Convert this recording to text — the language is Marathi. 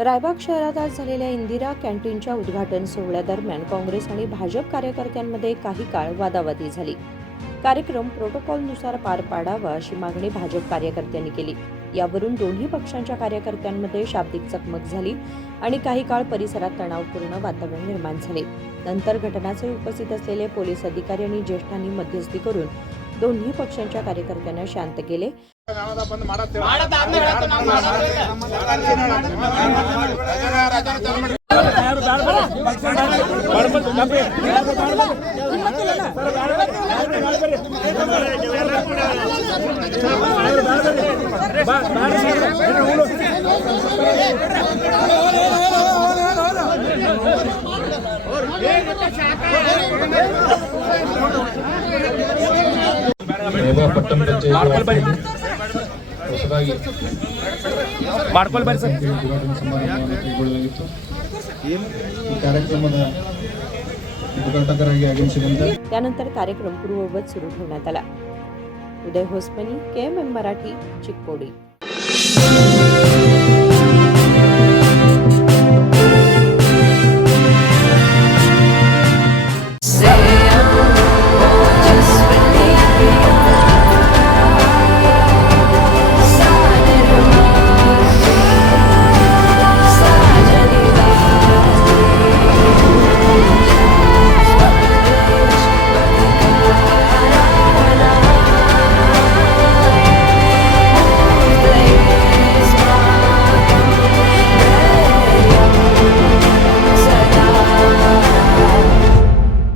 रायबाग शहरात आज झालेल्या इंदिरा कॅन्टीनच्या उद्घाटन सोहळ्यादरम्यान काँग्रेस आणि भाजप कार्यकर्त्यांमध्ये काही काळ वादावादी झाली. कार्यक्रम प्रोटोकॉलनुसार पार पाडावा अशी मागणी भाजप कार्यकर्त्यांनी केली. यावरून दोन्ही पक्षांच्या कार्यकर्त्यांमध्ये शाब्दिक चकमक झाली आणि काही काळ परिसरात तणावपूर्ण वातावरण निर्माण झाले. नंतर घटनास्थळी उपस्थित असलेले पोलीस अधिकारी आणि ज्येष्ठांनी मध्यस्थी करून दोन्ही पक्षांच्या कार्यकर्त्यांना शांत केले. त्यानंतर कार्यक्रम पूर्ववत सुरू ठेवण्यात आला. उदय होसपनी, KMM मराठी, चिकोडी.